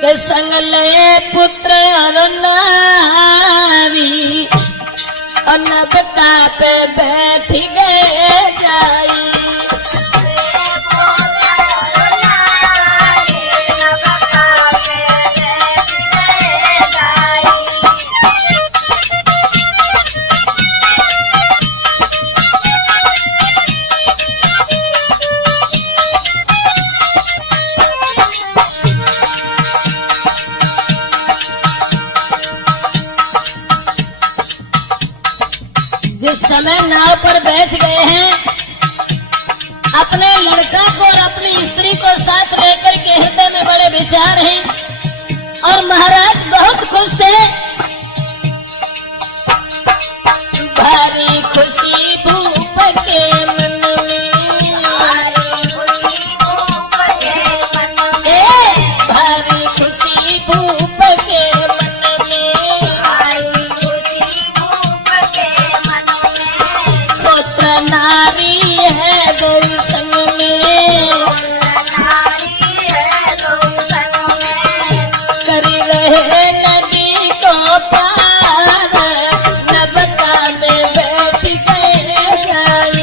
के संग ले पुत्र और नारी और नबका पे बैठ गए जाई। जिस समय नाव पर बैठ गए हैं, अपने लड़का को और अपनी स्त्री को साथ लेकर के हृदय में बड़े विचार हैं और महाराज बहुत खुश थे। भारी खुशी भूप के मन में, भारी खुशी भूप के मन में, नारी है दो संग में, करी रहे नदी को पार, नबका में बैठ गए जाई।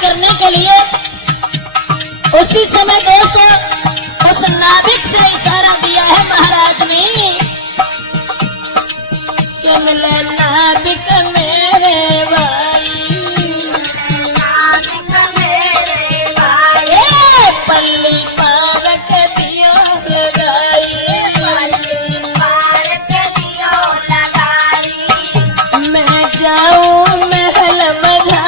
करने के लिए उसी समय दोस्तों उस नाविक से इशारा दिया है महाराज ने, सुन ले नाविक मेरे भाई, पल्ली पार के दियो लगाई, मैं जाऊं महल मझा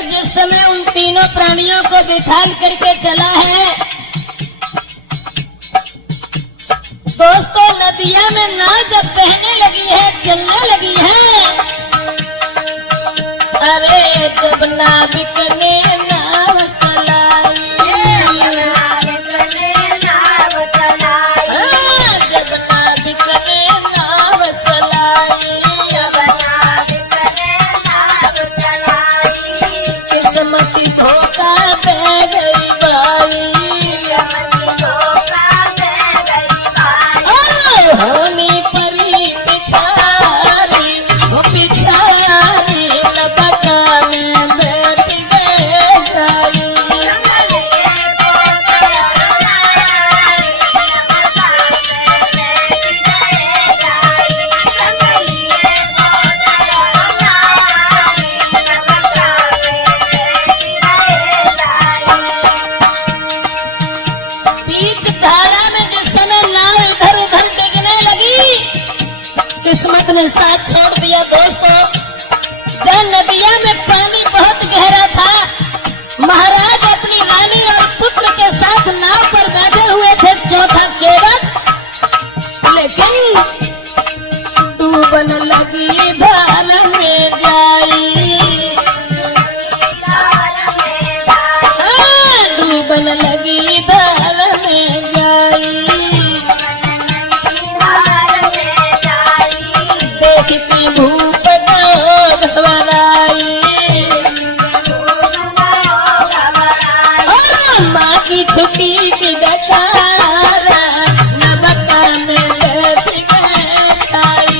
जिस समय उन तीनों प्राणियों को बिठाल करके चला है, दोस्तों नदिया में नाव जब बहने लगी है, चलने लगी है, अरे जब नाविक ने नाव चलाई, जब नाविक ने नाव चलाई, किस्मती धोखा दे गई भाई, होनी परी पिछारी, वो पिछारी लबका में बैठ गए जाई। बीच धारा में जिस समय नाव इधर उधर डिगने लगी, किस्मत ने साथ छोड़ दिया दोस्तों। जब नदिया में पानी बहुत गहरा था, महाराज अपनी रानी और पुत्र के साथ नाव पर बैठे हुए थे चौथा केवट, लेकिन डूबन लगी धार में जाई, डूबन लगी धार में जाई, देखती भूप को घबराई, माँ की छुट्टी की डकारा, नबका में बैठ गए जाई।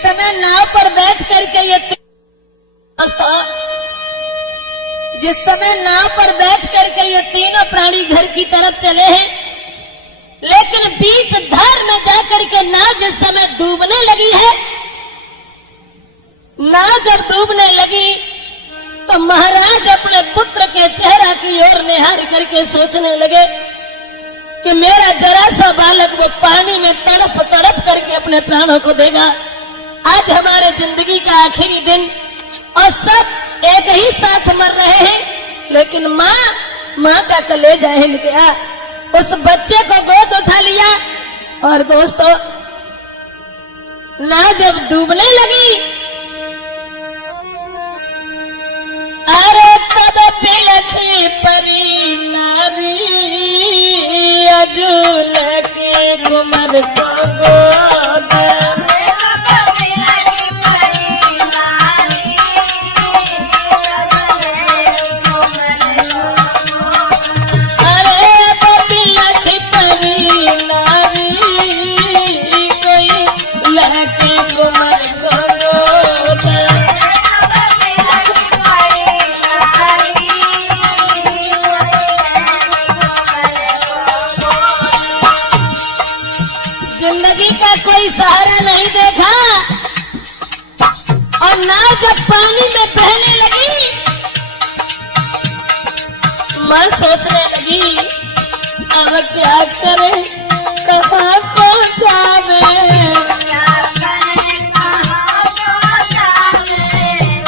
समय नाव पर बैठ करके जिस समय नाव पर बैठ करके ये तीनों प्राणी घर की तरफ चले हैं, लेकिन बीच धार में जाकर के नाव जिस समय डूबने लगी है, नाव जब डूबने लगी तो महाराज अपने पुत्र के चेहरा की ओर निहार करके सोचने लगे कि मेरा जरा सा बालक वो पानी में तड़प तड़प करके अपने प्राणों को देगा। आज हमारे जिंदगी का आखिरी दिन और सब एक ही साथ मर रहे हैं, लेकिन माँ का कलेजा हिल गया। उस बच्चे को गोद उठा लिया और दोस्तों नाव जब डूबने लगी, अरे तब बिलखी परी नारी अजूल के कुमर को गोद। जिंदगी का कोई सहारा नहीं देखा और नाव जब पानी में बहने लगी, मां सोचने लगी अब क्या करे, कहाँ को जावे,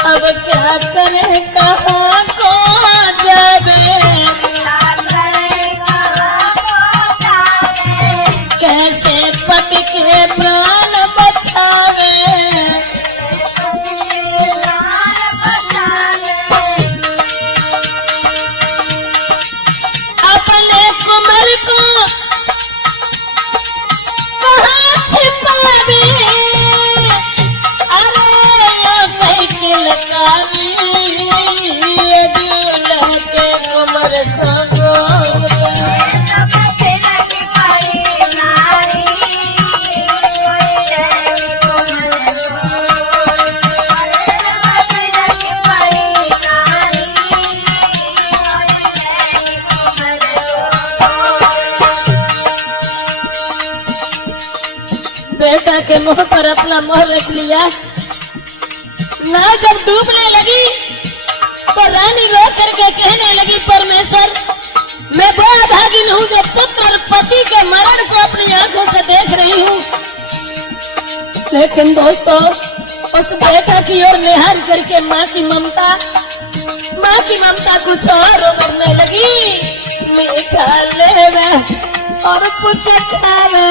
अब क्या करे, कहाँ को जावे, कैसे पति के प्राण बचावे। अपने कुमर को कहाँ छिपावे, अरे कहीं किलकारी अजूल के कुमर को गोद। बेटा के मुंह पर अपना मोहर रख लिया। नाव जब डूबने लगी तो रानी रो करके कहने लगी, परमेश्वर मैं वो अभागिन हूँ जो पुत्र और पति के मरण को अपनी आंखों से देख रही हूँ। लेकिन दोस्तों उस बेटा की ओर निहार करके माँ की ममता कुछ और उमड़ने लगी। मीठा लेवे और कुछ खावे,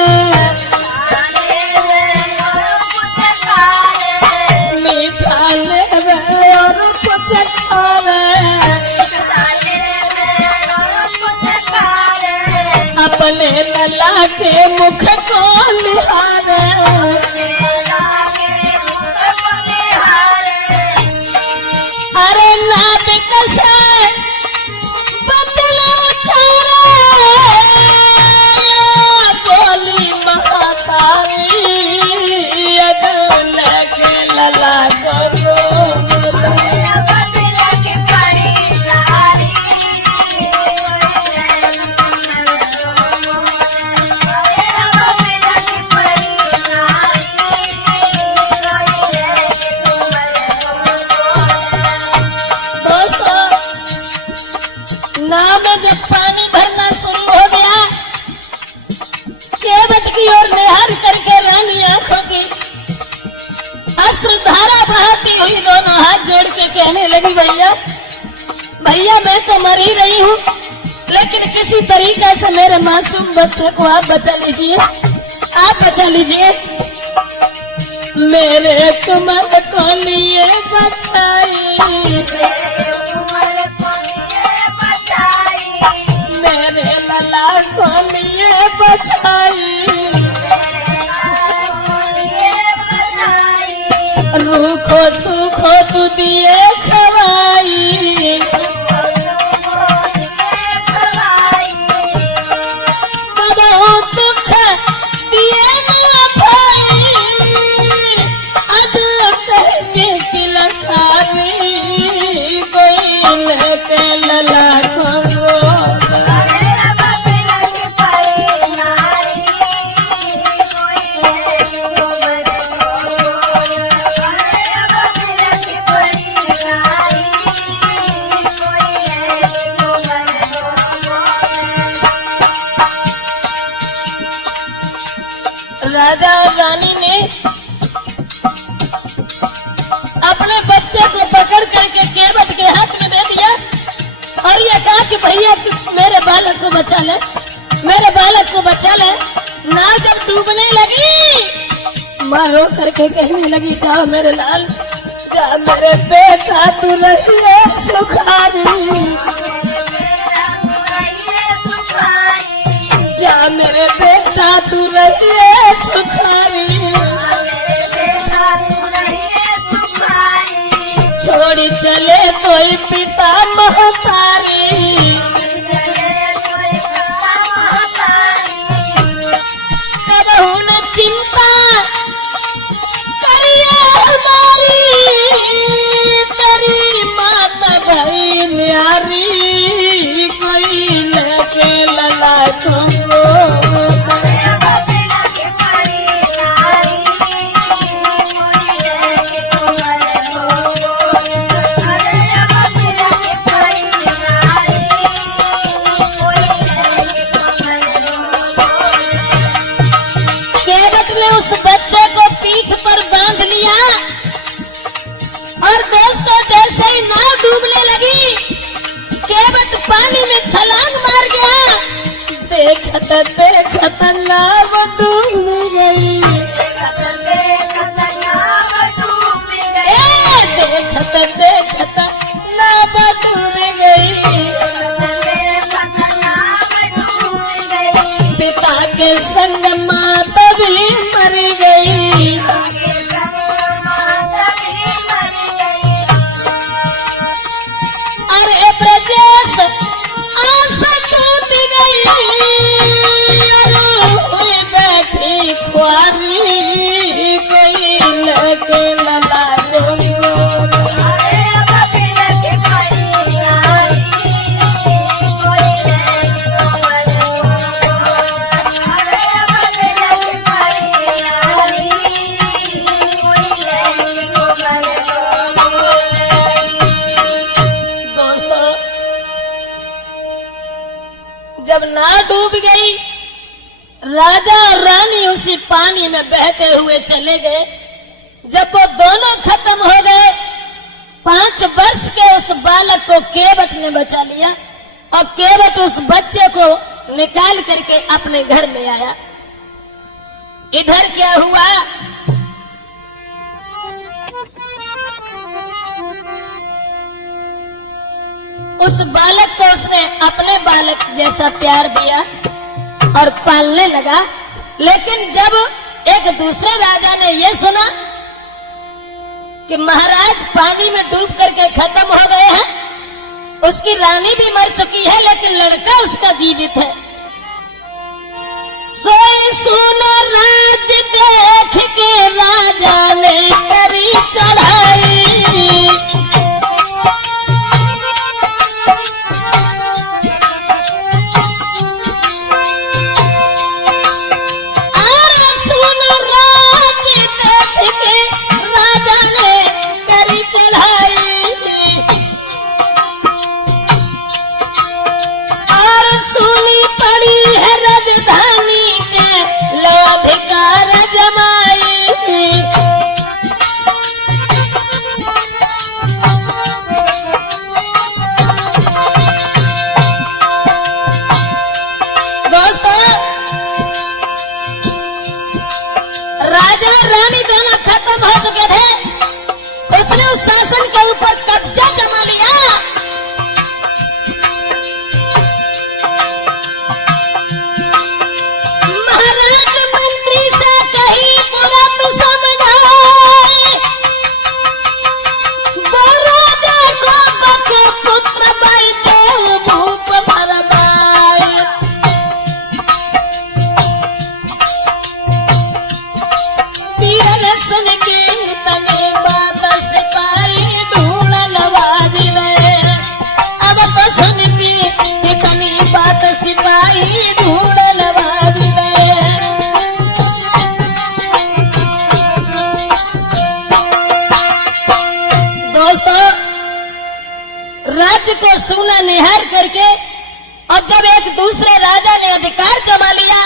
मीठा लेवे और कुछ खावे, अपने लला के मुख को निहारे, अरे नाविक से बदलो छोरे, बोली महातारी अजूल के लला को नाव में जब पानी भरना शुरू हो गया, केवट की ओर निहार करके रानी आंखों की अश्रुधारा बहाती हुई दोनों हाथ जोड़ के कहने लगी, भैया मैं तो मर ही रही हूँ, लेकिन किसी तरीका से मेरे मासूम बच्चे को आप बचा लीजिए, आप बचा लीजिए। मेरे कुमर को लिए बचाई, मेरे लला को लिए बचाई, रूखो सूखो तू दिए खवाई, कबहू दुख दिए ना भाई, बच्चे को पकड़ करके केवट के हाथ में दे दिया और ये कहा कि भैया तू मेरे बालक को बचा ले, मेरे बालक को बचा ले। नाव जब डूबने लगी माँ रो करके कहने लगी, जाओ मेरे लाल, जा मेरे बेटा तू रहिए सुखारी, जा मेरे बेटा तू रहिए सुखारी, छोड़ी चले कोई पिता महतारी, करहु न चिंता करिए हमारी, तेरी माता भाई न्यारी, कोई लेके लला तुमको उस बच्चे को पीठ पर बांध लिया और दोस्तों जैसे ही नाव डूबने लगी केवट पानी में छलांग मार गया। देखत देखत नाव डूब गई, देखत देखत नाव डूब गई, पिता के संग माता भी मर गई, अरे ब्रजेश आशा टूट गई, हुई बैठी ख्वारी, गई लगे लला जब नाव डूब गई, राजा और रानी उसी पानी में बहते हुए चले गए। जब वो दोनों खत्म हो गए, 5 वर्ष के उस बालक को केवट ने बचा लिया और केवट उस बच्चे को निकाल करके अपने घर ले आया। इधर क्या हुआ, उस बालक को उसने अपने बालक जैसा प्यार दिया और पालने लगा। लेकिन जब एक दूसरे राजा ने यह सुना कि महाराज पानी में डूब करके खत्म हो गए हैं, उसकी रानी भी मर चुकी है लेकिन लड़का उसका जीवित है, सोई सुनो राज देख के राजा ने करी चढ़ाई, शासन के ऊपर कब्जा जमा लिया। महाराज मंत्री से कहीं तुरंत समझाए, वो राजा को बके पुत्र बैठे भूप भरवाए, पीर सुन के तने बात सिपाही ढूंढ नवाज रहे। अब तो सुनती इतनी बात सिपाही ढूंढ नवाज रहे। दोस्तों, राज्य को सूना निहार करके और जब एक दूसरे राजा ने अधिकार जमा लिया